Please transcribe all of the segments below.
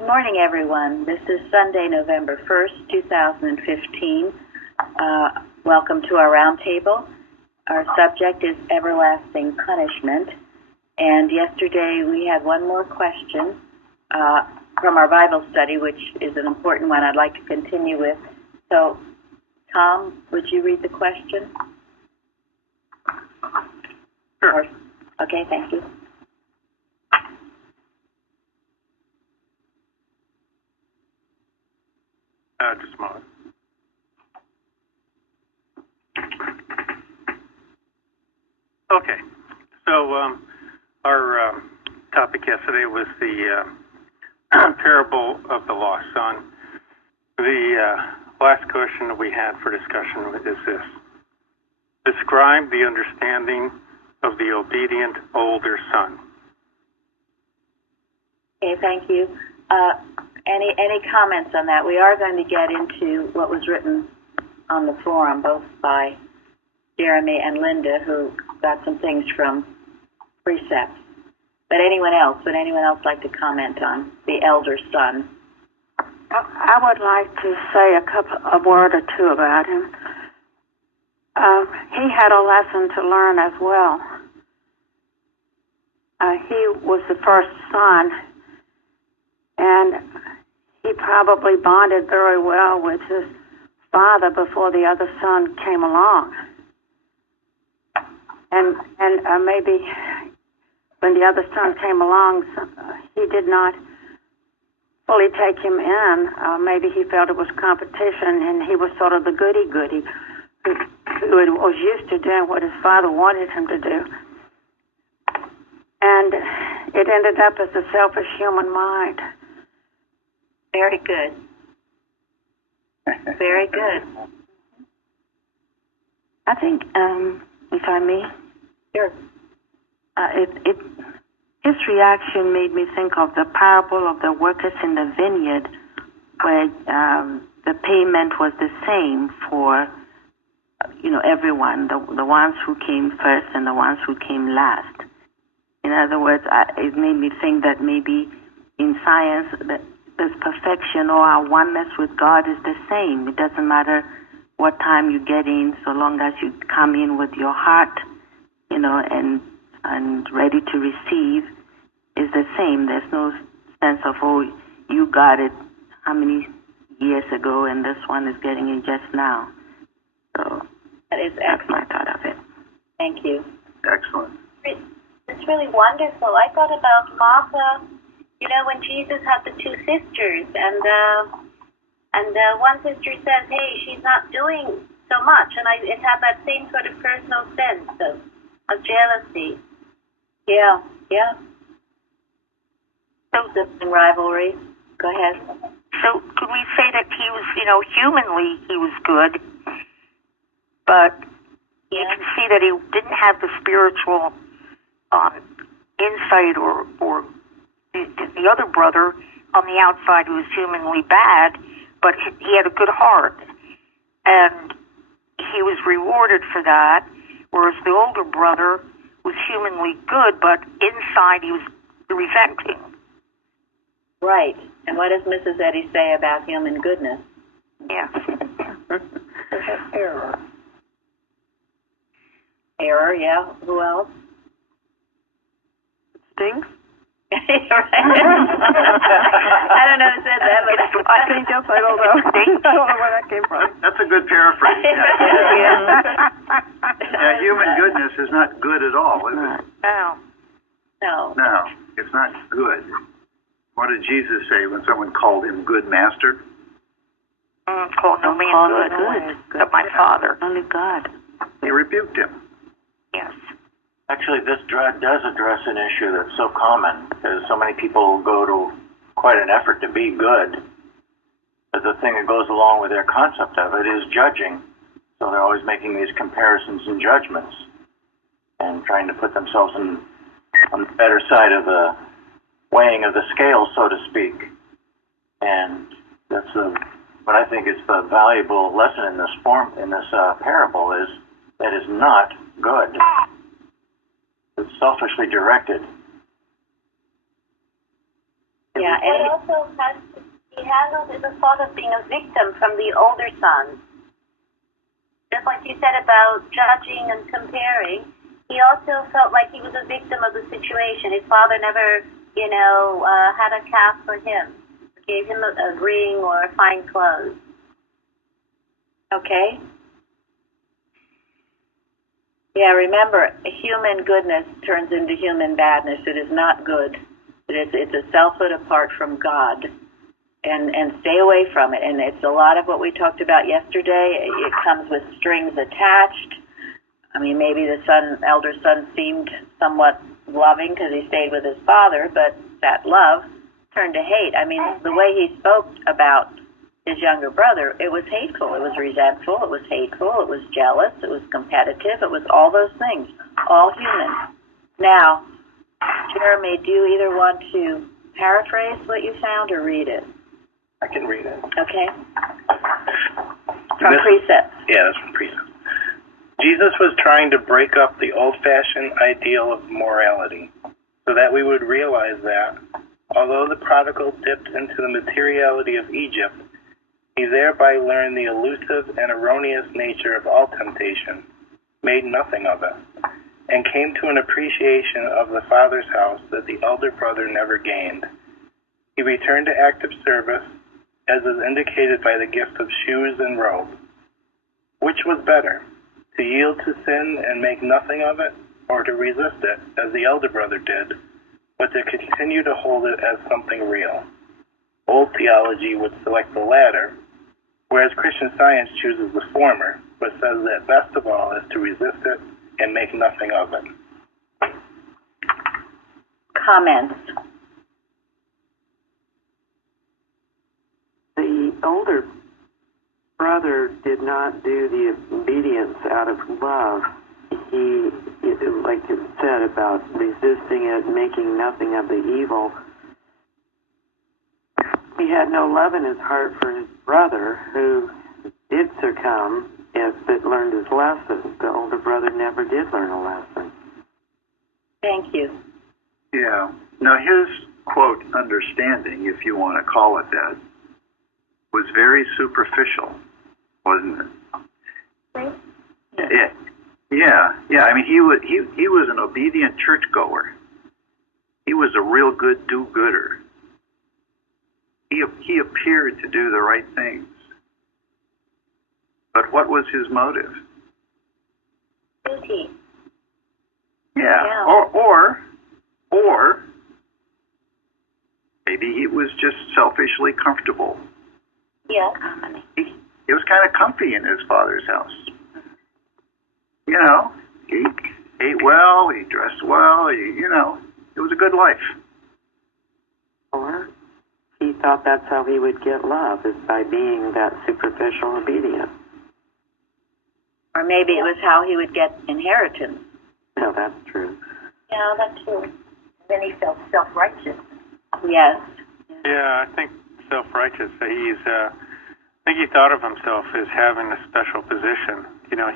Good morning, everyone. This is Sunday, November 1st, 2015. Welcome to our roundtable. Our subject is everlasting punishment. And yesterday we had one more question from our Bible study, which is an important one I'd like to continue with. So, Tom, would you read the question? Sure. Okay, thank you. Just a moment. Okay, so our topic yesterday was the parable of the lost son. The last question we had for discussion is this. Describe the understanding of the obedient older son. Okay, thank you. Any comments on that? We are going to get into what was written on the forum, both by Jeremy and Linda, who got some things from precepts. But would anyone else like to comment on the elder son? I would like to say a word or two about him. He had a lesson to learn as well. He was the first son, and he probably bonded very well with his father before the other son came along. And maybe when the other son came along, he did not fully take him in. Maybe he felt it was competition, and he was sort of the goody-goody who was used to doing what his father wanted him to do. And it ended up as a selfish human mind. Very good. Very good. I think, if I may, Sure. His reaction made me think of the parable of the workers in the vineyard, where the payment was the same for, everyone, the ones who came first and the ones who came last. In other words, it made me think that maybe in science, this perfection or our oneness with God is the same. It doesn't matter what time you get in, so long as you come in with your heart, and ready to receive, is the same. There's no sense of, you got it how many years ago and this one is getting it just now. So that's my thought of it. Thank you. Excellent. It's really wonderful. I thought about Martha, when Jesus had the two sisters, and one sister says, hey, she's not doing so much, and it had that same sort of personal sense of jealousy. Yeah. So, rivalry. Go ahead. So could we say that he was, humanly he was good, but you can see that he didn't have the spiritual insight or the other brother on the outside who was humanly bad, but he had a good heart, and he was rewarded for that, whereas the older brother was humanly good, but inside he was resenting. Right. And what does Mrs. Eddy say about human goodness? Yeah. Error. Error, yeah. Who else? Stinks? Right. I don't know who said that, but I think yes, I don't know. I don't know where that came from. That's a good paraphrase. Yeah, human goodness is not good at all, is it? No. No, it's not good. What did Jesus say when someone called him good master? Call no man good, but my Father. Only God. He rebuked him. Yes. Actually, this does address an issue that's so common, because so many people go to quite an effort to be good, but the thing that goes along with their concept of it is judging. So they're always making these comparisons and judgments and trying to put themselves on the better side of the weighing of the scale, so to speak. And that's what I think is the valuable lesson in this parable is that is not good. It's selfishly directed. Yeah, What and also has to be handled is the thought of being a victim from the older son. Just like you said about judging and comparing, he also felt like he was a victim of the situation. His father never, had a calf for him, gave him a ring or fine clothes. okay. Yeah, remember, human goodness turns into human badness. It is not good. It's a selfhood apart from God. And stay away from it. And it's a lot of what we talked about yesterday. It comes with strings attached. I mean, maybe the elder son seemed somewhat loving because he stayed with his father, but that love turned to hate. I mean, the way he spoke about his younger brother, it was hateful. It was resentful. It was hateful. It was jealous. It was competitive. It was all those things, all human. Now, Jeremy, do you either want to paraphrase what you found or read it? I can read it. Okay. From Precepts. Yeah, that's from Precepts. Jesus was trying to break up the old-fashioned ideal of morality so that we would realize that, although the prodigal dipped into the materiality of Egypt, he thereby learned the elusive and erroneous nature of all temptation, made nothing of it, and came to an appreciation of the Father's house that the elder brother never gained. He returned to active service, as is indicated by the gift of shoes and robe. Which was better, to yield to sin and make nothing of it, or to resist it, as the elder brother did, but to continue to hold it as something real? Old theology would select the latter, whereas Christian Science chooses the former, but says that best of all is to resist it and make nothing of it. Comments. The older brother did not do the obedience out of love. He, like it said about resisting it, making nothing of the evil, he had no love in his heart for his brother, who did succumb, but learned his lesson. The older brother never did learn a lesson. Thank you. Yeah. Now his, quote, understanding, if you want to call it that, was very superficial, wasn't it? Yeah. I mean, he was an obedient churchgoer. He was a real good do-gooder. He appeared to do the right things. But what was his motive? Duty. Yeah. Or maybe he was just selfishly comfortable. Yes. He was kind of comfy in his father's house. He ate well, he dressed well, it was a good life. Or he thought that's how he would get love, is by being that superficial obedient. Or maybe it was how he would get inheritance. No, that's true. Yeah, that's true. Then he felt self-righteous. Yes. Yeah, I think self-righteous. I think he thought of himself as having a special position.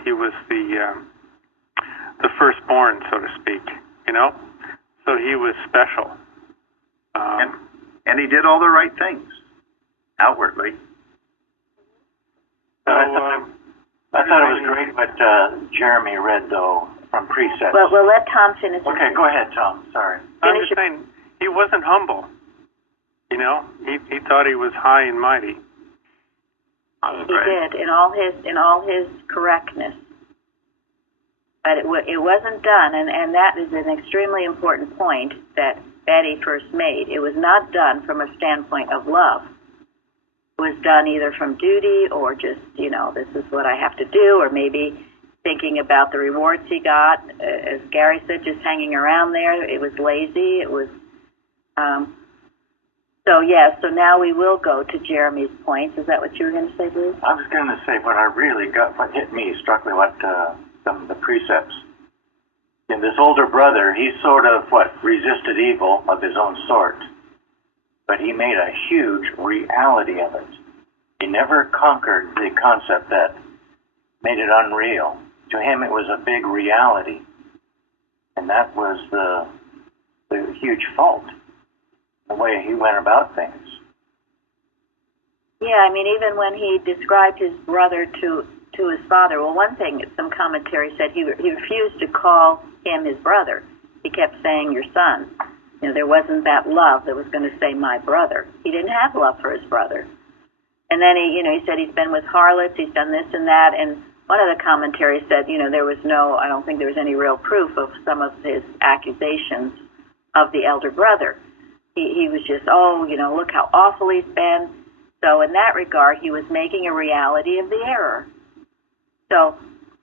He was the firstborn, so to speak. So he was special. And he did all the right things, outwardly. I thought it was great what Jeremy read, though, from Precepts. Well, we'll let Tom finish. Okay, go ahead, Tom. Sorry. I'm just saying, he wasn't humble. He thought he was high and mighty. He did in all his correctness, but it wasn't done, and that is an extremely important point that Betty first made. It was not done from a standpoint of love. It was done either from duty or just this is what I have to do, or maybe thinking about the rewards he got. As Gary said, just hanging around there. It was lazy. It was. So now we will go to Jeremy's points. Is that what you were going to say, Bruce? I was going to say what hit me, struck me, some of the precepts. In this older brother, he sort of, resisted evil of his own sort, but he made a huge reality of it. He never conquered the concept that made it unreal. To him, it was a big reality, and that was the huge fault. the way he went about things. Yeah, I mean, even when he described his brother to his father, well, one thing, some commentary said he refused to call him his brother. He kept saying, your son. You know, there wasn't that love that was going to say, my brother. He didn't have love for his brother. And then he said he's been with harlots, he's done this and that, and one of the commentaries said, there was I don't think there was any real proof of some of his accusations of the elder brother. He was just, look how awful he's been. So in that regard, he was making a reality of the error. So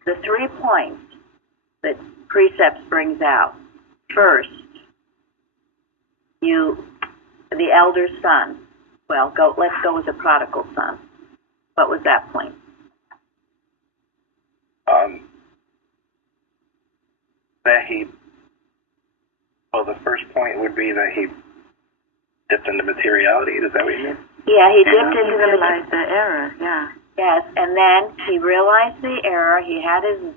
the 3 points that Precepts brings out. First, the elder son. Well, let's go with the prodigal son. What was that point? The first point would be that he dipped into materiality. Is that what you mean? Yeah, he dipped into the error, yeah. Yes, and then he realized the error. He had his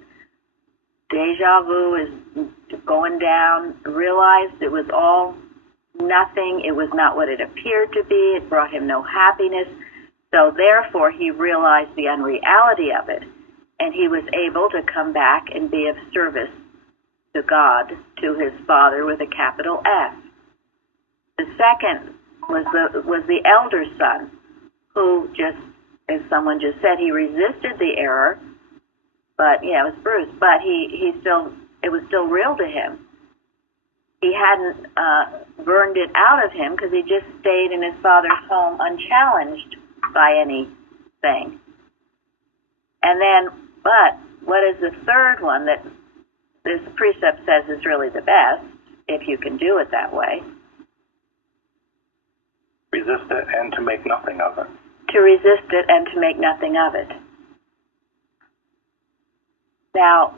deja vu, is going down, realized it was all nothing. It was not what it appeared to be. It brought him no happiness. So therefore, he realized the unreality of it, and he was able to come back and be of service to God, to his Father with a capital F. The second was the elder son, who just, as someone just said, he resisted the error, but it was Bruce. But it was still real to him. He hadn't burned it out of him because he just stayed in his father's home unchallenged by anything. And then, but what is the third one that this precept says is really the best, if you can do it that way? Resist it and to make nothing of it. To resist it and to make nothing of it. Now,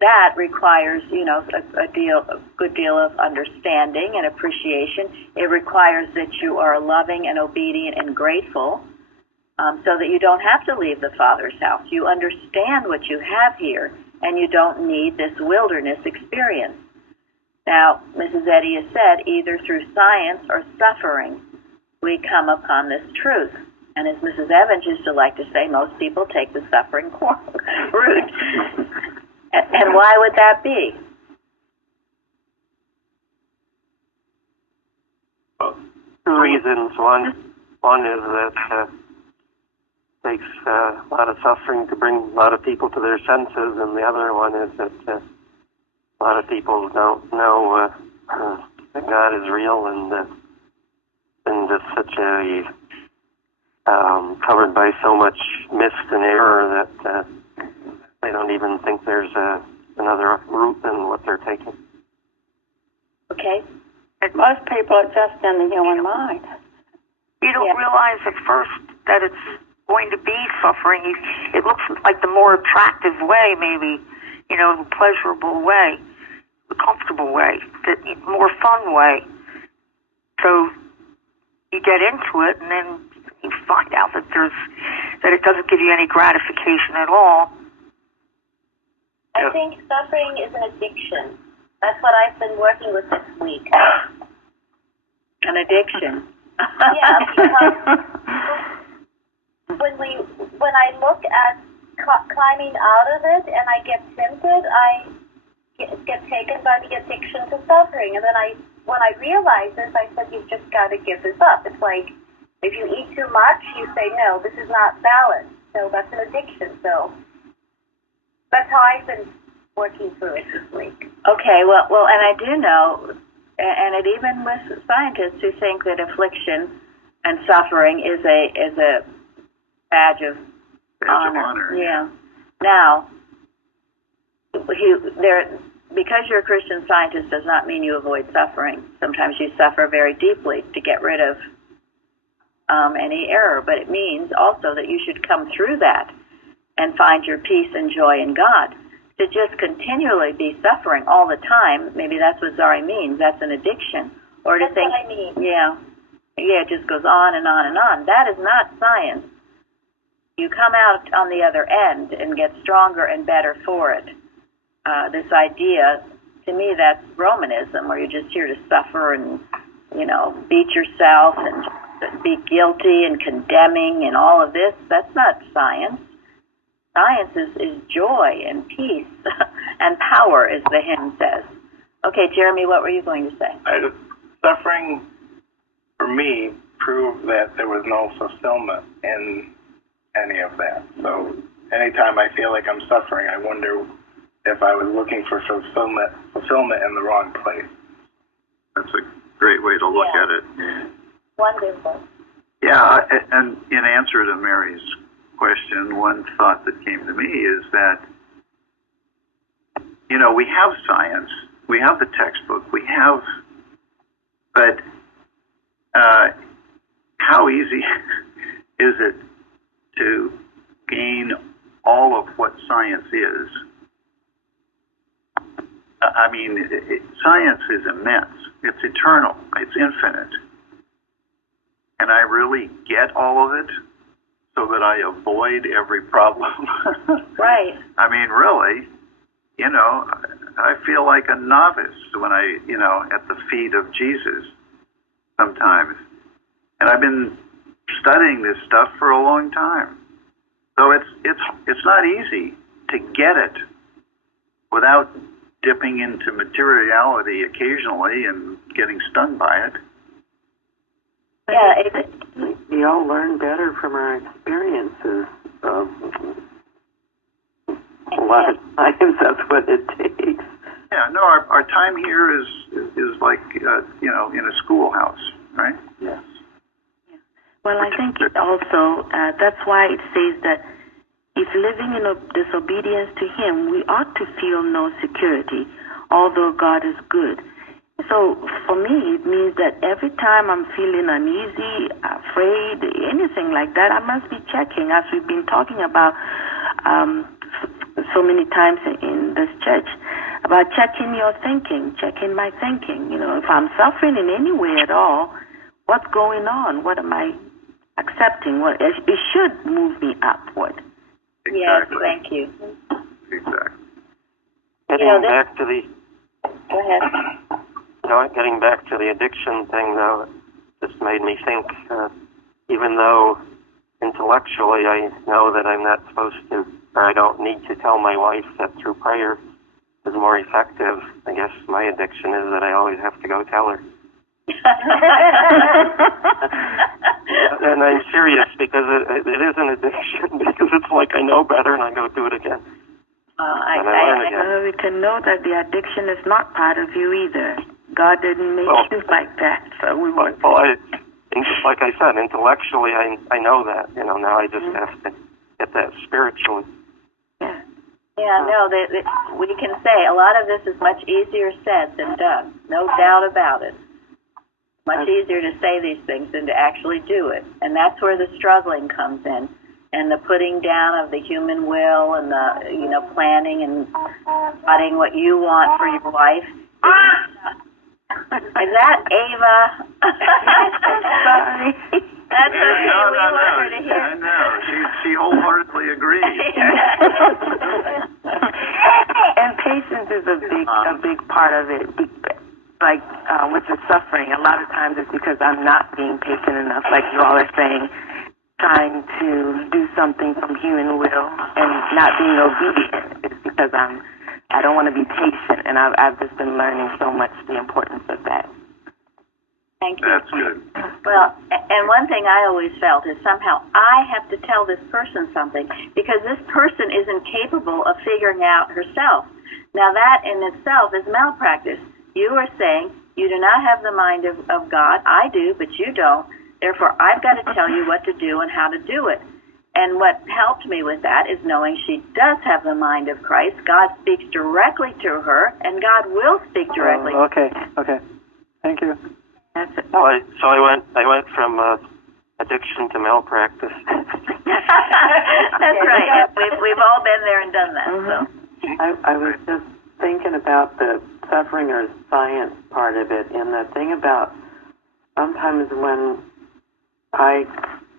that requires, a good deal of understanding and appreciation. It requires that you are loving and obedient and grateful, so that you don't have to leave the Father's house. You understand what you have here, and you don't need this wilderness experience. Now, Mrs. Eddy has said, either through science or suffering, we come upon this truth. And as Mrs. Evans used to like to say, most people take the suffering route. And why would that be? Two reasons. One is that it takes a lot of suffering to bring a lot of people to their senses, and the other one is that a lot of people don't know that God is real, and just such a covered by so much mist and error that they don't even think there's another route than what they're taking. Okay. Most people are just in the human mind. You don't realize at first that it's going to be suffering. It looks like the more attractive way, maybe, the pleasurable way, the comfortable way, the more fun way. So you get into it, and then you find out that it doesn't give you any gratification at all. I think suffering is an addiction. That's what I've been working with this week. An addiction. Yeah, because when I look at climbing out of it and I get tempted, I get taken by the addiction to suffering. And then when I realized this, I said, you've just got to give this up. It's like, if you eat too much, you say, no, this is not balanced. So that's an addiction. So that's how I've been working through it this week. Okay, well, and I do know, and it even with scientists who think that affliction and suffering is a badge of honor. Yeah. Now, because you're a Christian Scientist does not mean you avoid suffering. Sometimes you suffer very deeply to get rid of any error, but it means also that you should come through that and find your peace and joy in God. To just continually be suffering all the time, maybe that's what Zari means, that's an addiction. Or to that's think, what I mean. Yeah, it just goes on and on and on. That is not science. You come out on the other end and get stronger and better for it. This idea, to me, that's Romanism, where you're just here to suffer and beat yourself and be guilty and condemning and all of this. That's not science. Science is joy and peace and power, as the hymn says. Okay, Jeremy, what were you going to say? Suffering, for me, proved that there was no fulfillment in any of that. So anytime I feel like I'm suffering, I wonder if I was looking for fulfillment in the wrong place. That's a great way to look at it. Wonderful. Yeah, and in answer to Mary's question, one thought that came to me is that, we have science, we have the textbook, but how easy is it to gain all of what science is? I mean, science is immense. It's eternal. It's infinite. And I really get all of it so that I avoid every problem. Right. I mean, really, I feel like a novice when I, at the feet of Jesus sometimes. And I've been studying this stuff for a long time. So it's not easy to get it without dipping into materiality occasionally and getting stung by it. Yeah, we all learn better from our experiences. A lot of times that's what it takes. Yeah, no, our time here is like, in a schoolhouse, right? Yes. Well, I think it also, that's why it says that if living in disobedience to Him, we ought to feel no security, although God is good. So for me, it means that every time I'm feeling uneasy, afraid, anything like that, I must be checking, as we've been talking about so many times in this church, about checking your thinking, checking my thinking. If I'm suffering in any way at all, what's going on? What am I accepting? Well, it should move me upward. Exactly. Yes, thank you. Exactly. Go ahead. Getting back to the addiction thing, though, it just made me think, even though intellectually I know that I'm not supposed to, or I don't need to tell my wife that through prayer is more effective, I guess my addiction is that I always have to go tell her. And I'm serious, because it is an addiction, because it's like I know better and I go do it again. We can know that the addiction is not part of you either. God didn't make you like that, so we won't. Like I said, intellectually, I know that. Now I just have to get that spiritually. Yeah. Yeah, no, we can say a lot of this is much easier said than done. No doubt about it. Much easier to say these things than to actually do it. And that's where the struggling comes in. And the putting down of the human will and the, planning and plotting what you want for your wife. Is that Ava? Sorry. That's okay. No, we want her to hear. I know. She wholeheartedly agrees. And patience is a big part of it. Like with the suffering, a lot of times it's because I'm not being patient enough. Like you all are saying, trying to do something from human will and not being obedient. It's because I don't want to be patient, and I've just been learning so much the importance of that. Thank you. That's good. Well, and one thing I always felt is somehow I have to tell this person something because this person isn't capable of figuring out herself. Now that in itself is malpractice. You are saying you do not have the mind of God. I do, but you don't. Therefore, I've got to tell you what to do and how to do it. And what helped me with that is knowing she does have the mind of Christ. God speaks directly to her, and God will speak directly. Okay. Thank you. That's it. So I went from addiction to malpractice. That's right. We've all been there and done that. Mm-hmm. So I was just thinking about the suffering or science part of it, and the thing about sometimes when I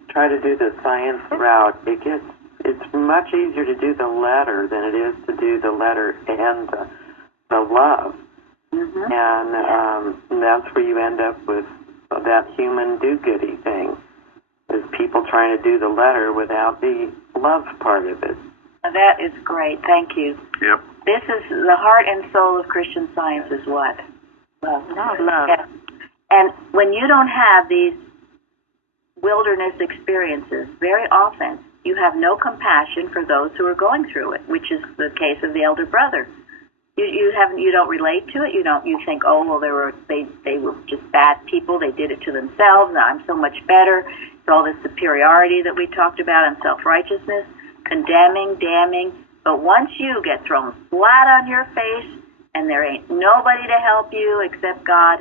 try to do the science route, it's much easier to do the letter than it is to do the letter and the love. Mm-hmm. And that's where you end up with that human do-goody thing. Is people trying to do the letter without the love part of it. That is great. Thank you. Yep. This is the heart and soul of Christian Science is what? Love. Love. Yes. And when you don't have these wilderness experiences, very often you have no compassion for those who are going through it, which is the case of the elder brother. You don't relate to it. You think, oh well, they were just bad people. They did it to themselves. I'm so much better. It's all this superiority that we talked about and self-righteousness, condemning, damning. But once you get thrown flat on your face and there ain't nobody to help you except God,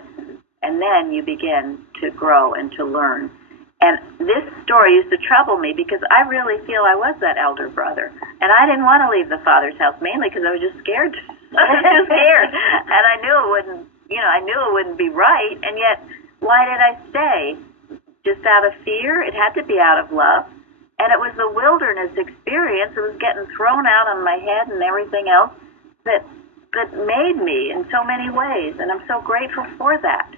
and then you begin to grow and to learn. And this story used to trouble me because I really feel I was that elder brother. And I didn't want to leave the Father's house, mainly because I was just scared. I was just scared. And I knew it wouldn't be right. And yet, why did I stay? Just out of fear? It had to be out of love. And it was the wilderness experience. It was getting thrown out on my head and everything else that made me in so many ways. And I'm so grateful for that.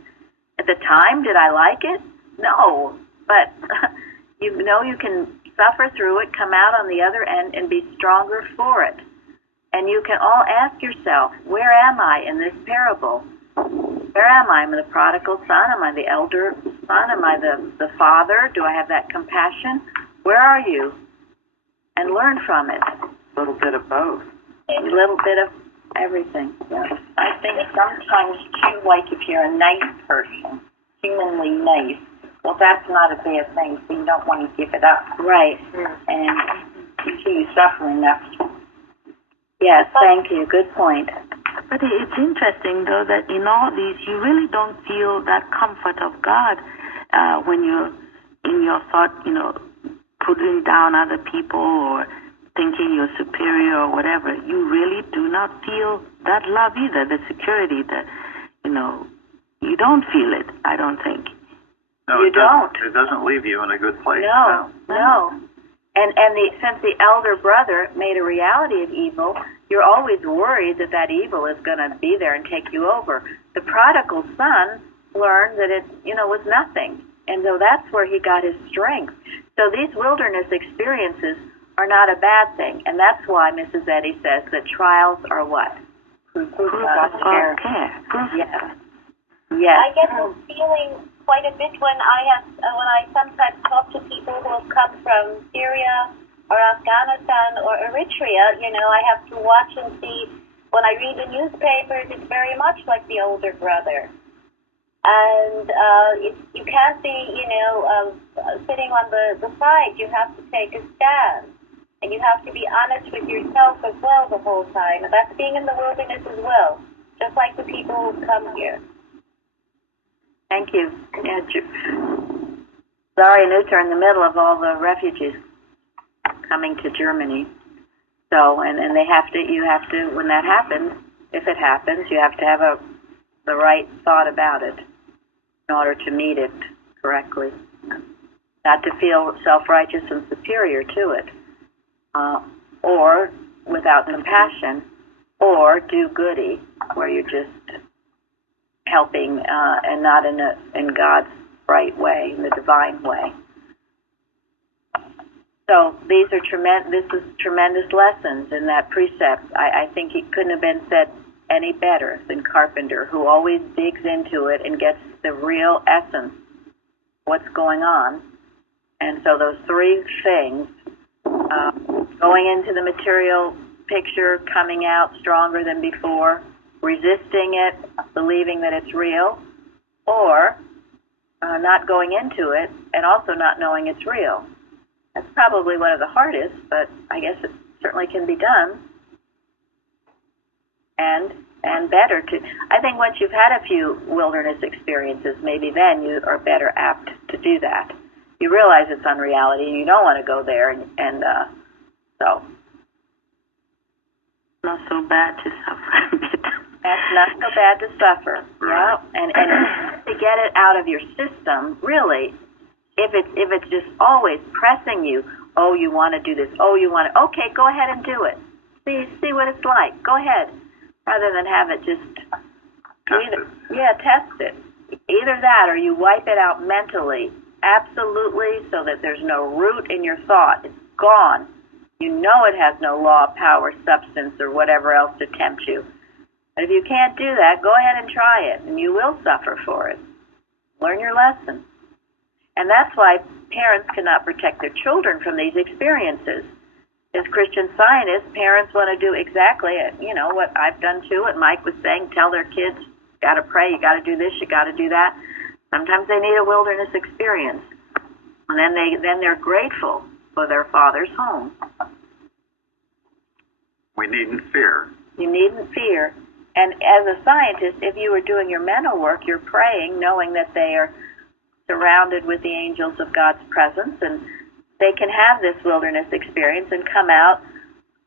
At the time, did I like it? No. But you can suffer through it, come out on the other end, and be stronger for it. And you can all ask yourself, where am I in this parable? Where am I? Am I the prodigal son? Am I the elder son? Am I the father? Do I have that compassion? Where are you? And learn from it. A little bit of both. A little bit of everything. Yeah. I think sometimes, too, like if you're a nice person, humanly nice, well, that's not a bad thing, so you don't want to give it up. Right. And continue suffering. Yes, thank you. Good point. But it's interesting, though, that in all these, you really don't feel that comfort of God when you're in your thought, putting down other people or thinking you're superior or whatever. You really do not feel that love either, the security, you don't feel it, I don't think. No, You don't. It doesn't leave you in a good place. No. And since the elder brother made a reality of evil, you're always worried that evil is going to be there and take you over. The prodigal son learned that it, was nothing. And so that's where he got his strength. So these wilderness experiences are not a bad thing. And that's why Mrs. Eddy says that trials are what? Proof of God's character. Yes. Yes. I get this feeling quite a bit when I sometimes talk to people who have come from Syria or Afghanistan or Eritrea. I have to watch and see. When I read the newspapers, it's very much like the older brother. And you can't be, sitting on the side. You have to take a stand. And you have to be honest with yourself as well the whole time. And that's being in the wilderness as well, just like the people who come here. Thank you. Yeah, Zari and Uta are in the middle of all the refugees coming to Germany. So, and you have to, when that happens, if it happens, you have to have the right thought about it in order to meet it correctly. Not to feel self-righteous and superior to it, or without compassion, or do-goody, where you're just helping and not in God's right way, in the divine way. So these are tremendous lessons in that precept. I think it couldn't have been said any better than Carpenter, who always digs into it and gets the real essence of what's going on. And so those three things, going into the material picture, coming out stronger than before, resisting it, believing that it's real, or not going into it and also not knowing it's real. That's probably one of the hardest, but I guess it certainly can be done. And better to, I think once you've had a few wilderness experiences, maybe then you are better apt to do that. You realize it's unreality and you don't want to go there, and so. Not so bad to suffer a bit. That's not so bad to suffer. Yeah, and to get it out of your system, really, if it's just always pressing you, oh, you want to do this, oh, you want to, okay, go ahead and do it. See what it's like. Go ahead, rather than have it just test it. Yeah, test it. Either that or you wipe it out mentally, absolutely, so that there's no root in your thought. It's gone. You know it has no law, power, substance, or whatever else to tempt you. But if you can't do that, go ahead and try it, and you will suffer for it. Learn your lesson. And that's why parents cannot protect their children from these experiences. As Christian Scientists, parents want to do exactly, what I've done too, what Mike was saying, tell their kids, you got to pray, you got to do this, you got to do that. Sometimes they need a wilderness experience. And then they're grateful for their father's home. We needn't fear. You needn't fear. And as a scientist, if you were doing your mental work, you're praying, knowing that they are surrounded with the angels of God's presence, and they can have this wilderness experience and come out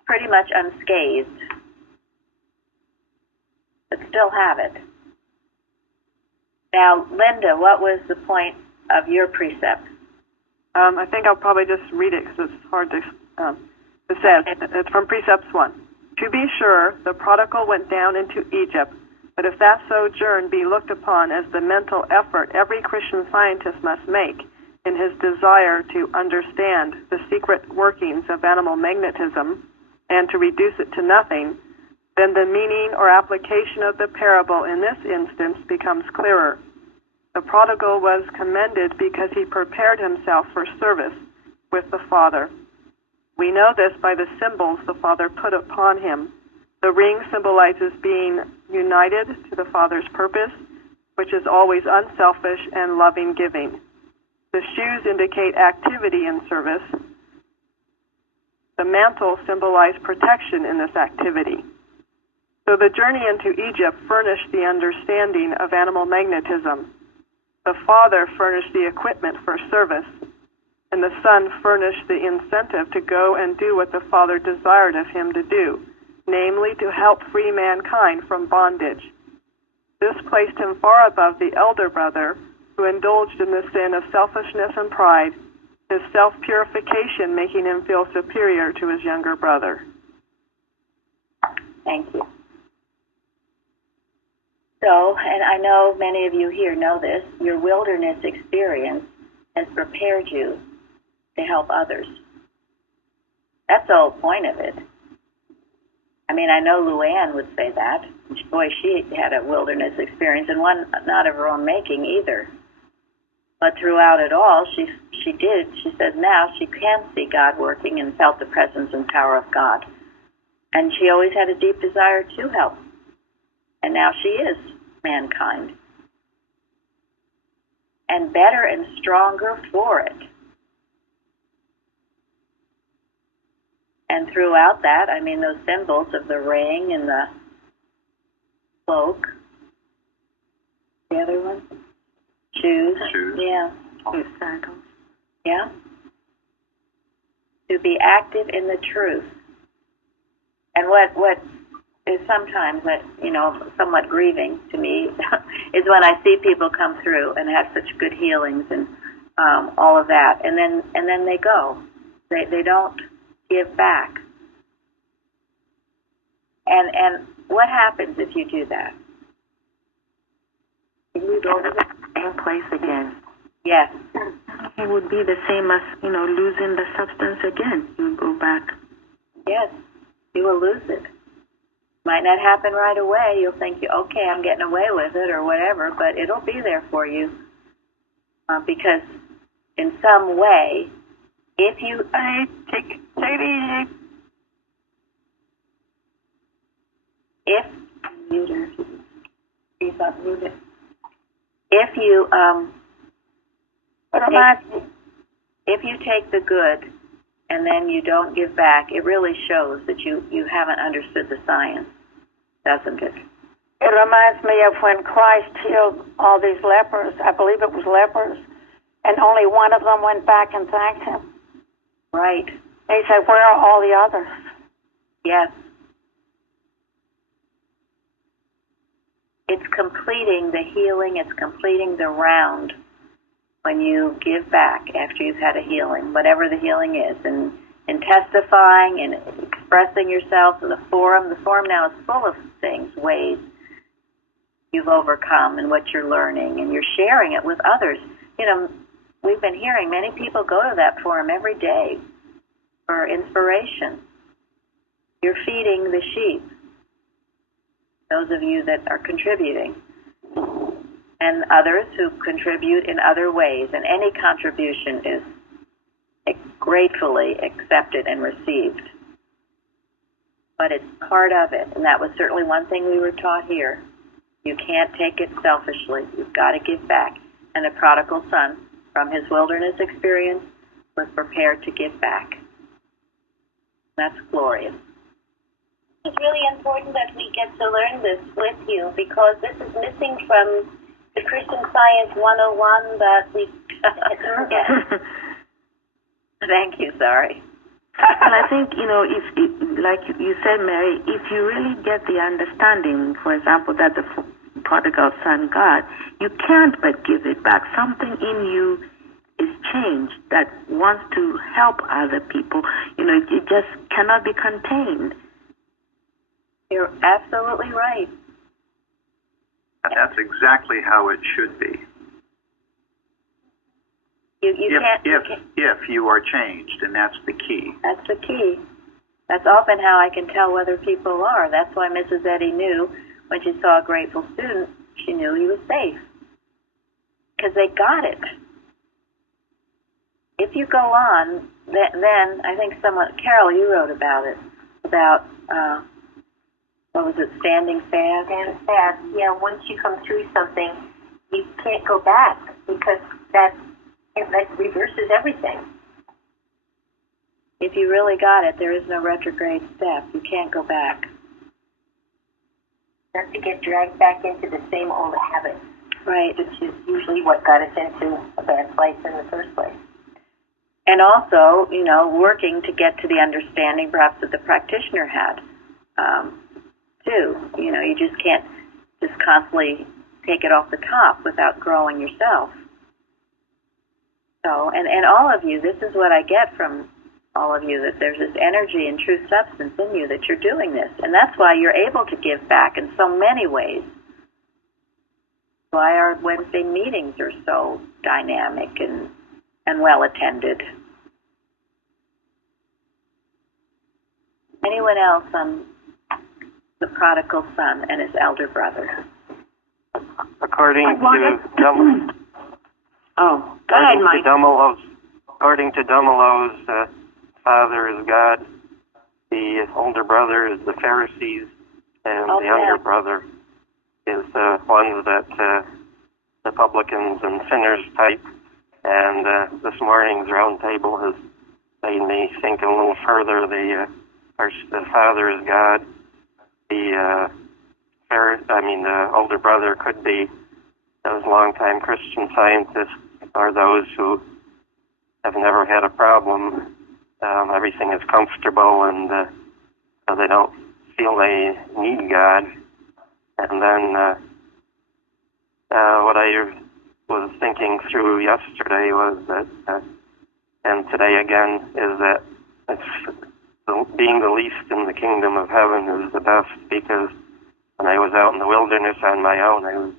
pretty much unscathed, but still have it. Now, Linda, what was the point of your precept? I think I'll probably just read it because it's hard to. It says, it's from Precepts 1. To be sure, the prodigal went down into Egypt, but if that sojourn be looked upon as the mental effort every Christian Scientist must make in his desire to understand the secret workings of animal magnetism and to reduce it to nothing, then the meaning or application of the parable in this instance becomes clearer. The prodigal was commended because he prepared himself for service with the Father. We know this by the symbols the Father put upon him. The ring symbolizes being united to the Father's purpose, which is always unselfish and loving giving. The shoes indicate activity in service. The mantle symbolized protection in this activity. So the journey into Egypt furnished the understanding of animal magnetism. The Father furnished the equipment for service, and the Son furnished the incentive to go and do what the Father desired of him to do, namely to help free mankind from bondage. This placed him far above the elder brother, who indulged in the sin of selfishness and pride, his self-purification making him feel superior to his younger brother. Thank you. So, and I know many of you here know this, your wilderness experience has prepared you to help others. That's the whole point of it. I mean, I know Luann would say that. Boy, she had a wilderness experience, and one not of her own making either. But throughout it all, she says now she can see God working and felt the presence and power of God. And she always had a deep desire to help. And now she is mankind. And better and stronger for it. And throughout that, I mean, those symbols of the ring and the cloak. The other one? Shoes. Yeah. Sandals. Yeah. To be active in the truth. And what is sometimes, somewhat grieving to me is when I see people come through and have such good healings and all of that, and then they go. They don't give back. And what happens if you do that? You go to the same place again. Yes. It would be the same as, losing the substance again. You go back. Yes. You will lose it. Might not happen right away. You'll think, okay, I'm getting away with it or whatever, but it'll be there for you. Because in some way, if you... take it easy. If you take the good and then you don't give back, it really shows that you haven't understood the science, doesn't it? It reminds me of when Christ healed all these lepers. I believe it was lepers, and only one of them went back and thanked him. Right. He said, "Where are all the others?" Yes. It's completing the healing. It's completing the round when you give back after you've had a healing, whatever the healing is, and testifying and expressing yourself in the forum. The forum now is full of things, ways. you've overcome and what you're learning, and you're sharing it with others. You know, we've been hearing many people go to that forum every day for inspiration. You're feeding the sheep, those of you that are contributing, and others who contribute in other ways, and any contribution is gratefully accepted and received. But it's part of it, and that was certainly one thing we were taught here. You can't take it selfishly. You've got to give back. And the prodigal son, from his wilderness experience, was prepared to give back. That's glorious. It's really important that we get to learn this with you, because this is missing from the Christian Science 101 that we get. Thank you, sorry. And I think, if like you said, Mary, if you really get the understanding, for example, that the prodigal son got, you can't but give it back. Something in you is changed that wants to help other people. It just cannot be contained. You're absolutely right. And that's exactly how it should be. If you are changed, and that's the key. That's the key. That's often how I can tell whether people are. That's why Mrs. Eddy knew when she saw a grateful student, she knew he was safe. Because they got it. If you go on, then I think Carol, you wrote about it, about, what was it, standing fast? Stand fast. Yeah, once you come through something, you can't go back, because that reverses everything. If you really got it, there is no retrograde step. You can't go back. Not to get dragged back into the same old habits. Right. Which is usually what got us into a bad place in the first place. And also, working to get to the understanding perhaps that the practitioner had, too. You just can't just constantly take it off the top without growing yourself. So, and all of you, this is what I get from all of you, that there's this energy and true substance in you that you're doing this. And that's why you're able to give back in so many ways. Why our Wednesday meetings are so dynamic and well attended. Anyone else on the prodigal son and his elder brother? According to Oh, go ahead, Mike. According to Dumelo's, father is God, the older brother is the Pharisees, and the younger brother is the ones that the publicans and sinners type. And this morning's roundtable has made me think a little further. The father is God. The older brother could be those longtime Christian scientists, or those who have never had a problem. Everything is comfortable, and so they don't feel they need God. And then what I was thinking through yesterday was that, and today again, is that being the least in the kingdom of heaven is the best, because when I was out in the wilderness on my own, I was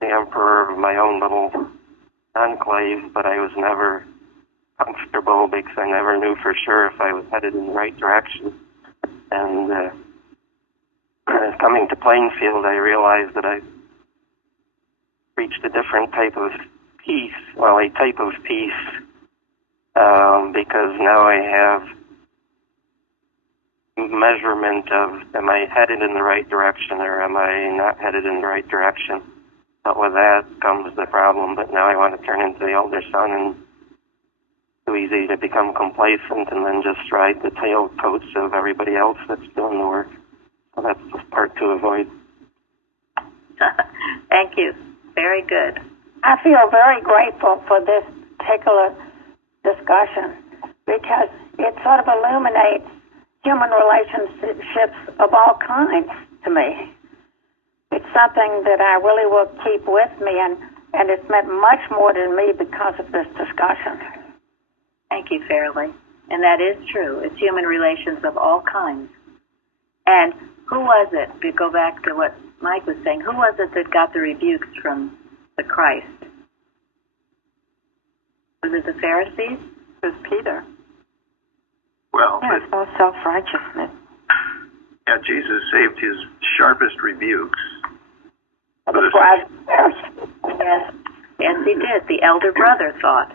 the emperor of my own little enclave, but I was never comfortable because I never knew for sure if I was headed in the right direction. And coming to Plainfield, I realized that I reached a different type of peace, because now I have measurement of, am I headed in the right direction or am I not headed in the right direction? But with that comes the problem. But now I want to turn into the older son, and it's too easy to become complacent and then just ride the tailcoats of everybody else that's doing the work. So that's the part to avoid. Thank you. Very good. I feel very grateful for this particular discussion, because it sort of illuminates human relationships of all kinds to me. It's something that I really will keep with me, and it's meant much more to me because of this discussion. Thank you, Fairley. And that is true. It's human relations of all kinds. And who was it, to go back to what Mike was saying, who was it that got the rebukes from the Christ? Was it the Pharisees? It was Peter. Well, Yeah, it's all self-righteousness. yeah, Jesus saved his sharpest rebukes. Yes, yes, he did. The elder brother thought.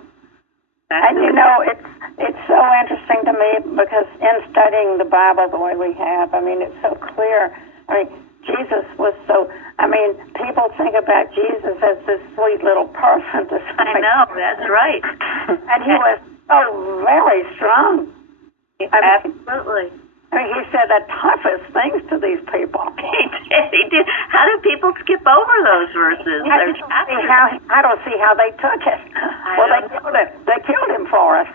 And you know, it's so interesting to me because in studying the Bible the way we have, I mean, it's so clear. I mean, Jesus was so. I mean, people think about Jesus as this sweet little person. I know, that's right. And he was so very strong. Absolutely. I mean, he said the toughest things to these people. He did. How do people skip over those verses? I don't see how they took it. They killed him. They killed him for it.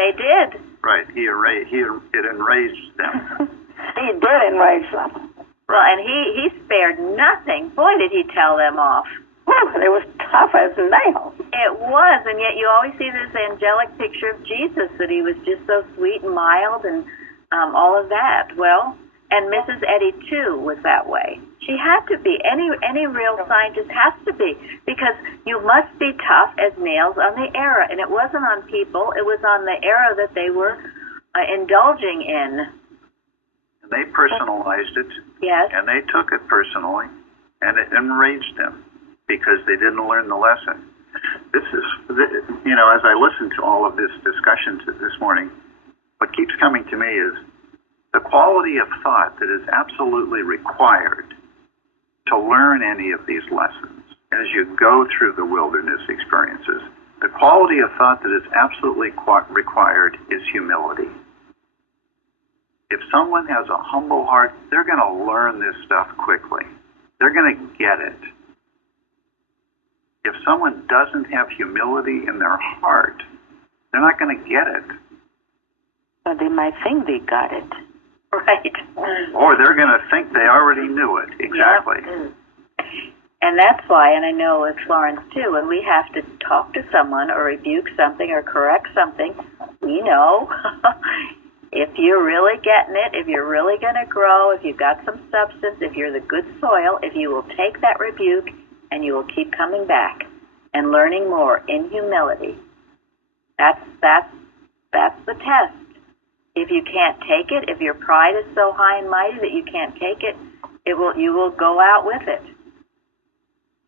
They did. Right. It enraged them. He did enrage them. Well, and he spared nothing. Boy, did he tell them off. Whew, it was tough as nails. It was, and yet you always see this angelic picture of Jesus, that he was just so sweet and mild and all of that. Well, and Mrs. Eddy, too, was that way. She had to be. Any real scientist has to be, because you must be tough as nails on the error. And it wasn't on people. It was on the error that they were indulging in. And they personalized it. Yes. And they took it personally, and it enraged them because they didn't learn the lesson. This is, as I listen to all of this discussion this morning, what keeps coming to me is the quality of thought that is absolutely required to learn any of these lessons as you go through the wilderness experiences. The quality of thought that is absolutely required is humility. If someone has a humble heart, they're going to learn this stuff quickly. They're going to get it. If someone doesn't have humility in their heart, they're not going to get it. But they might think they got it. Right. Or they're going to think they already knew it. Exactly. Yep. And that's why, and I know with Florence too, when we have to talk to someone or rebuke something or correct something, we know if you're really getting it, if you're really going to grow, if you've got some substance, if you're the good soil, if you will take that rebuke and you will keep coming back and learning more in humility. That's the test. If you can't take it, if your pride is so high and mighty that you can't take it, you will go out with it.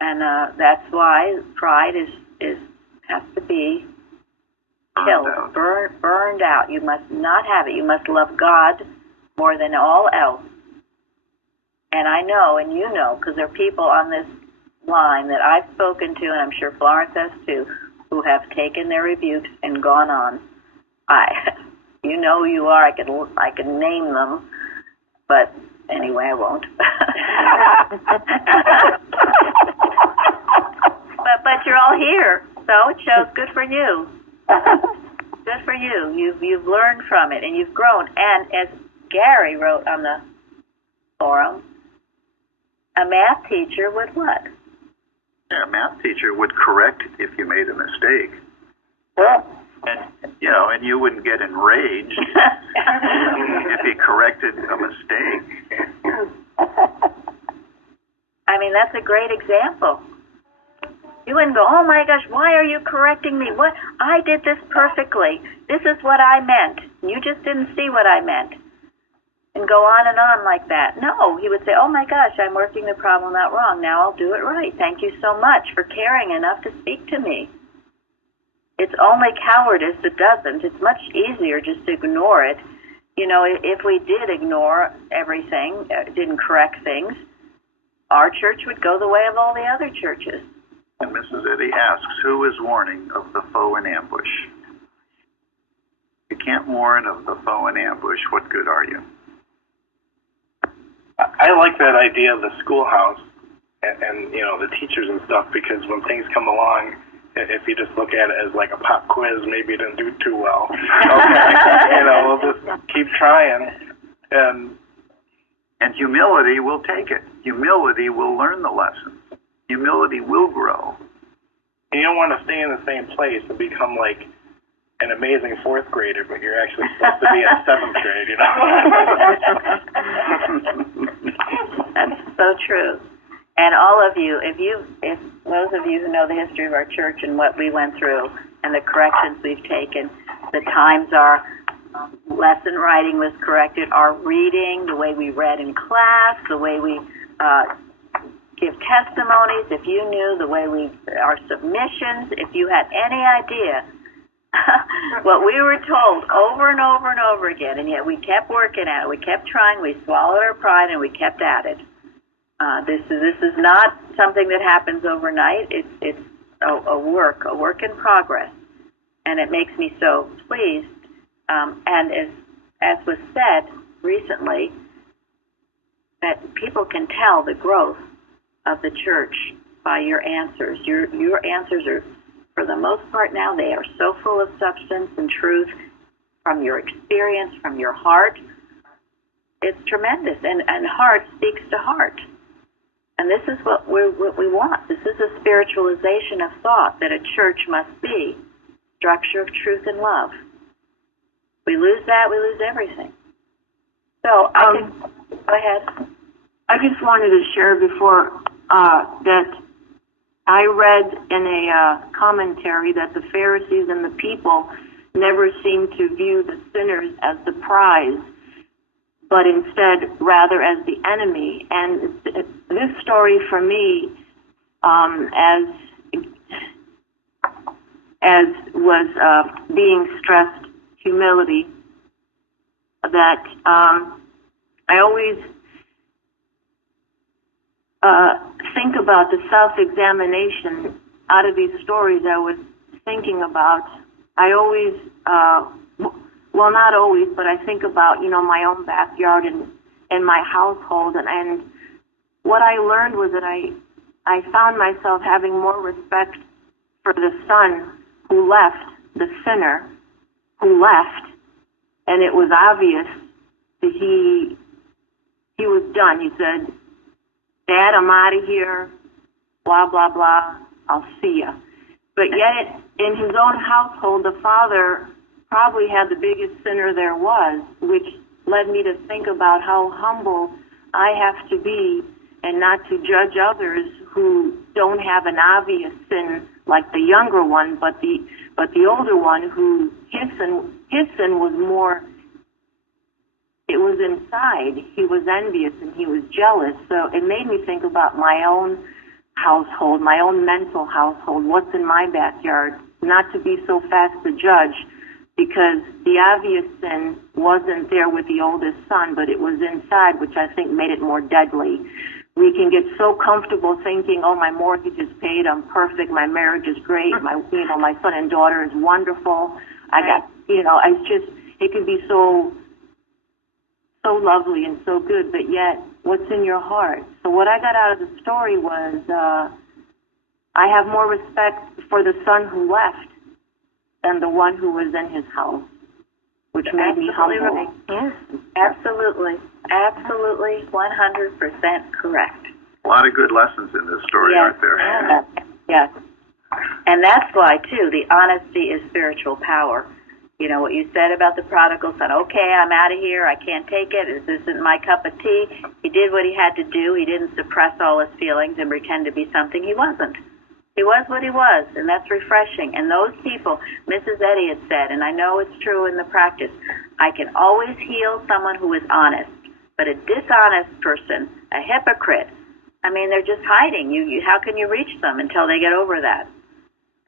And that's why pride has to be killed, burned out. You must not have it. You must love God more than all else. And I know, and you know, because there are people on this line that I've spoken to, and I'm sure Florence has too, who have taken their rebukes and gone on. You know who you are. I can name them, but anyway, I won't. but you're all here, so it shows. Good for you. Good for you. You've learned from it and you've grown. And as Gary wrote on the forum, a math teacher would what? Yeah, a math teacher would correct if you made a mistake. Yeah. And you wouldn't get enraged if he corrected a mistake. I mean, that's a great example. You wouldn't go, oh my gosh, why are you correcting me? What? I did this perfectly. This is what I meant. You just didn't see what I meant. And go on like that. No, he would say, oh my gosh, I'm working the problem out wrong. Now I'll do it right. Thank you so much for caring enough to speak to me. It's only cowardice that doesn't. It's much easier just to ignore it. You know, if we did ignore everything, didn't correct things, our church would go the way of all the other churches. And Mrs. Eddy asks, who is warning of the foe in ambush? You can't warn of the foe in ambush. What good are you? I like that idea of the schoolhouse and the teachers and stuff, because when things come along, if you just look at it as like a pop quiz, maybe it didn't do too well. Okay, we'll just keep trying. And humility will take it. Humility will learn the lesson. Humility will grow. And you don't want to stay in the same place and become like an amazing fourth grader, but you're actually supposed to be in seventh grade, That's so true. And all of you, if those of you who know the history of our church and what we went through and the corrections we've taken, the times our lesson writing was corrected, our reading, the way we read in class, the way we give testimonies, if you knew the way our submissions, if you had any idea what we were told over and over and over again, and yet we kept working at it, we kept trying, we swallowed our pride, and we kept at it. This is not something that happens overnight. It's a work in progress, and it makes me so pleased. And as was said recently, that people can tell the growth of the church by your answers. Your answers are, for the most part now, they are so full of substance and truth from your experience, from your heart. It's tremendous, and heart speaks to heart. And this is what we want. This is a spiritualization of thought that a church must be. Structure of truth and love. We lose that, we lose everything. So go ahead. I just wanted to share before that I read in a commentary that the Pharisees and the people never seemed to view the sinners as the prize, but instead rather as the enemy. And this story for me, as was being stressed, humility, that I always think about the self-examination out of these stories I was thinking about. I always, well, not always, but I think about, my own backyard and my household. And what I learned was that I found myself having more respect for the son who left, the sinner who left, and it was obvious that he was done. He said, "Dad, I'm out of here, blah, blah, blah, I'll see ya." But yet, in his own household, the father probably had the biggest sinner there was, which led me to think about how humble I have to be and not to judge others who don't have an obvious sin like the younger one, but the older one who his sin was more, it was inside. He was envious and he was jealous. So it made me think about my own household, my own mental household, what's in my backyard, not to be so fast to judge, because the obvious sin wasn't there with the oldest son, but it was inside, which I think made it more deadly. We can get so comfortable thinking, oh, my mortgage is paid, I'm perfect, my marriage is great, my son and daughter is wonderful. I got, it's just, it can be so lovely and so good, but yet, what's in your heart? So what I got out of the story was, I have more respect for the son who left than the one who was in his house, which made me humble. Right. Yes, absolutely. Absolutely, 100% correct. A lot of good lessons in this story, aren't there? Yes. And that's why, too, the honesty is spiritual power. You know what you said about the prodigal son. Okay, I'm out of here. I can't take it. This isn't my cup of tea. He did what he had to do. He didn't suppress all his feelings and pretend to be something he wasn't. He was what he was, and that's refreshing. And those people, Mrs. Eddy had said, and I know it's true in the practice, I can always heal someone who is honest. But a dishonest person, a hypocrite, I mean, they're just hiding. How can you reach them until they get over that?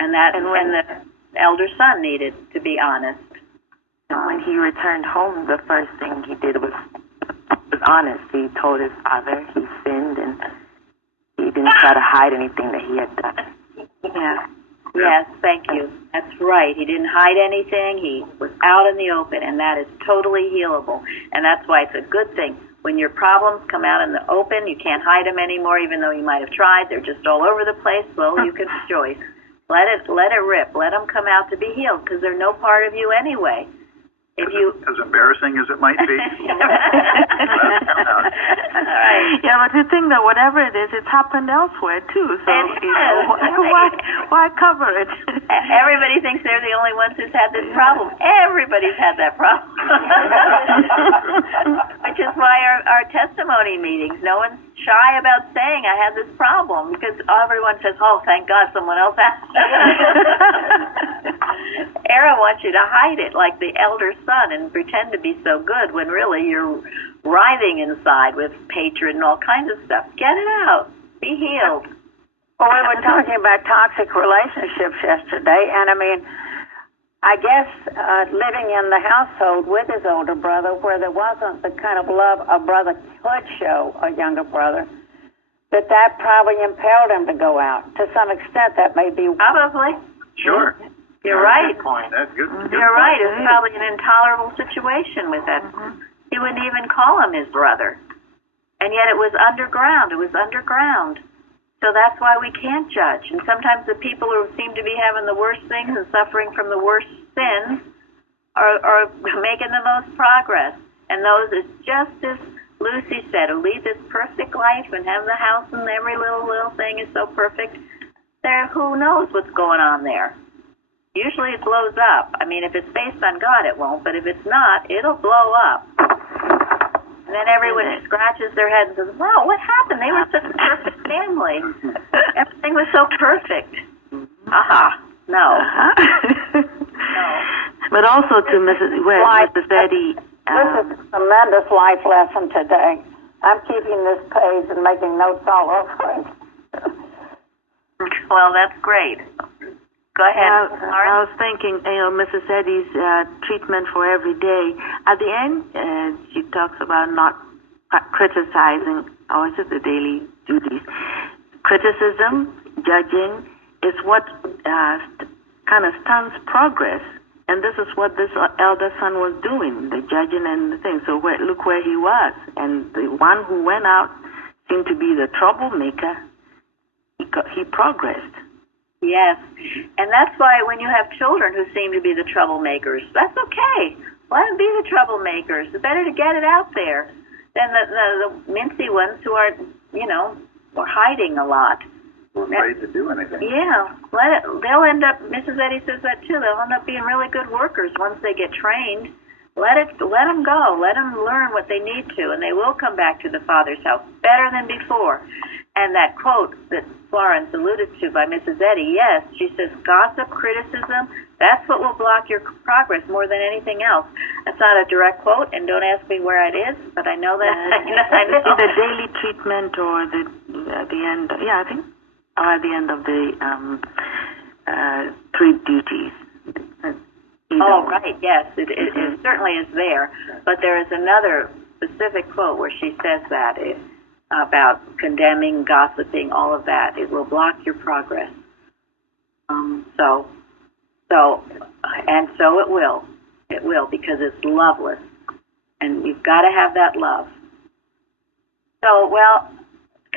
And the elder son needed to be honest. And when he returned home, the first thing he did was honest. He told his father he sinned, and he didn't try to hide anything that he had done. Yeah. Yes, thank you. That's right. He didn't hide anything. He was out in the open, and that is totally healable. And that's why it's a good thing. When your problems come out in the open, you can't hide them anymore, even though you might have tried. They're just all over the place. Well, you can rejoice. Let it rip. Let them come out to be healed, because they're no part of you anyway. If you as embarrassing as it might be. Right. Yeah, but the thing that whatever it is, it's happened elsewhere too. So why cover it? Everybody thinks they're the only ones who's had this problem. Everybody's had that problem. Which is why our testimony meetings, no one's shy about saying I had this problem, because everyone says, oh, thank God someone else has it. Era wants you to hide it like the elder son and pretend to be so good when really you're writhing inside with hatred and all kinds of stuff. Get it out. Be healed. Well, we were talking about toxic relationships yesterday, and I mean, I guess living in the household with his older brother, where there wasn't the kind of love a brother could show a younger brother, that probably impelled him to go out. To some extent, that may be... Probably. Sure. You're right. Good point. That's good. You're right. It's probably an intolerable situation with that. He wouldn't even call him his brother. And yet it was underground. It was underground. So that's why we can't judge. And sometimes the people who seem to be having the worst things and suffering from the worst sins are making the most progress. And those, is just as Lucy said, who lead this perfect life and have the house and every little thing is so perfect, there, who knows what's going on there? Usually it blows up. I mean, if it's based on God, it won't. But if it's not, it'll blow up. And then everyone scratches their head and says, wow, what happened? They were such a perfect family. Everything was so perfect. Aha. No. No. But also to Mrs. Betty. This is a tremendous life lesson today. I'm keeping this page and making notes all over it. Well, that's great. Go ahead. I was thinking, Mrs. Eddie's treatment for every day. At the end, she talks about not criticizing, or is it the daily duties? Criticism, judging, is what kind of stunts progress. And this is what this elder son was doing, the judging and the thing. So look where he was. And the one who went out seemed to be the troublemaker. He progressed. Yes, and that's why when you have children who seem to be the troublemakers, that's okay. Let them be the troublemakers. It's better to get it out there than the mincy ones who are, are hiding a lot. Afraid to do anything. Yeah, they'll end up, Mrs. Eddie says that too, they'll end up being really good workers once they get trained. Let them go. Let them learn what they need to, and they will come back to the Father's house better than before. And that quote that Florence alluded to by Mrs. Eddy, yes, she says, gossip, criticism, that's what will block your progress more than anything else. That's not a direct quote, and don't ask me where it is, but I know that. I know. The daily treatment or at the end, I think, or at the end of the 3 duties. Right, yes, it certainly is there. But there is another specific quote where she says that about condemning, gossiping, all of that. It will block your progress. So it will. It will, because it's loveless. And you've got to have that love. So,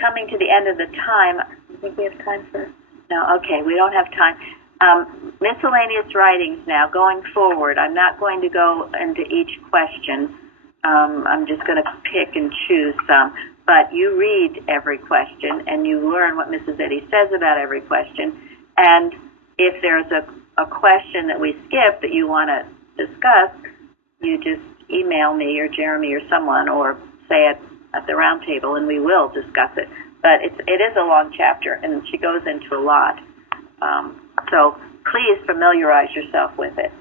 coming to the end of the time, I think we have time for... No, okay, we don't have time. Miscellaneous writings now, going forward. I'm not going to go into each question. I'm just going to pick and choose some. But you read every question, and you learn what Mrs. Eddy says about every question. And if there's a question that we skip that you want to discuss, you just email me or Jeremy or someone, or say it at the round table, and we will discuss it. But it is a long chapter, and she goes into a lot. So please familiarize yourself with it.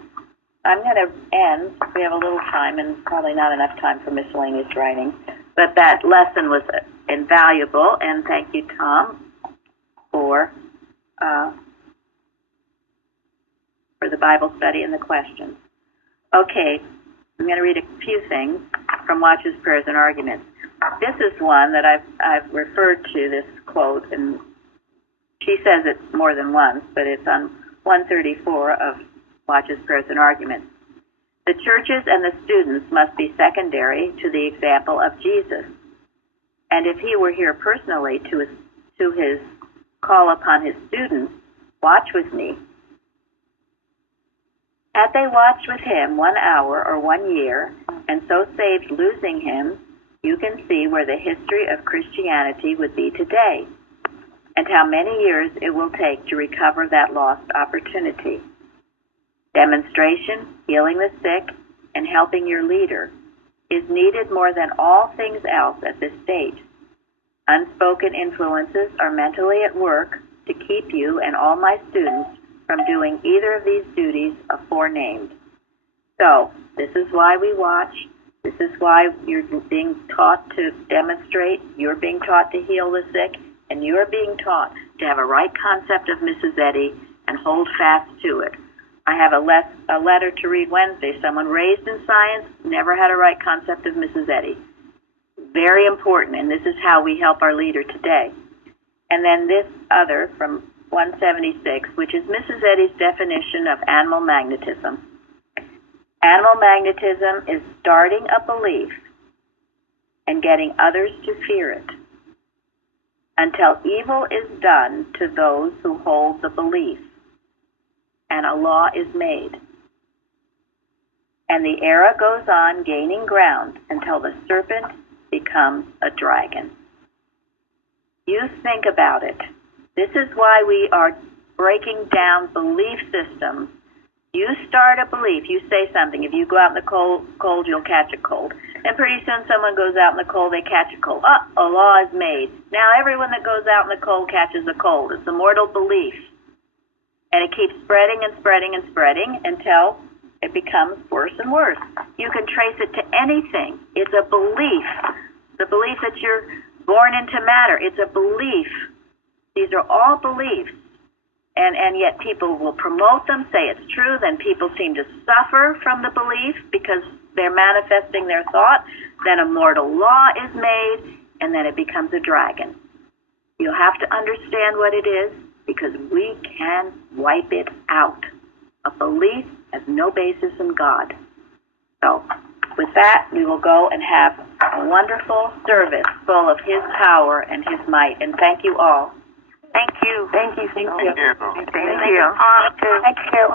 I'm going to end. We have a little time, and probably not enough time for miscellaneous writing. But that lesson was invaluable, and thank you, Tom, for the Bible study and the questions. Okay, I'm going to read a few things from Watch's Prayers and Arguments. This is one that I've referred to, this quote, and she says it more than once, but it's on 134 of Watch's Prayers and Arguments. The churches and the students must be secondary to the example of Jesus. And if he were here personally to his call upon his students, watch with me. Had they watched with him 1 hour or 1 year, and so saved losing him, you can see where the history of Christianity would be today, and how many years it will take to recover that lost opportunity. Demonstration, healing the sick, and helping your leader is needed more than all things else at this stage. Unspoken influences are mentally at work to keep you and all my students from doing either of these duties aforenamed. So, this is why we watch. This is why you're being taught to demonstrate, you're being taught to heal the sick, and you're being taught to have a right concept of Mrs. Eddy and hold fast to it. I have a letter to read Wednesday. Someone raised in science, never had a right concept of Mrs. Eddy. Very important, and this is how we help our leader today. And then this other from 176, which is Mrs. Eddy's definition of animal magnetism. Animal magnetism is starting a belief and getting others to fear it until evil is done to those who hold the belief and a law is made. And the era goes on gaining ground until the serpent becomes a dragon. You think about it. This is why we are breaking down belief systems. You start a belief, you say something. If you go out in the cold, you'll catch a cold. And pretty soon someone goes out in the cold, they catch a cold. A law is made. Now everyone that goes out in the cold catches a cold. It's a mortal belief. And it keeps spreading and spreading and spreading until it becomes worse and worse. You can trace it to anything. It's a belief. The belief that you're born into matter. It's a belief. These are all beliefs. And yet people will promote them, say it's true, then people seem to suffer from the belief because they're manifesting their thought. Then a mortal law is made, and then it becomes a dragon. You'll have to understand what it is, because we can wipe it out. A belief has no basis in God. So, with that, we will go and have a wonderful service full of His power and His might. And thank you all. Thank you. Thank you. Thank you. Thank you. Thank you. Thank you.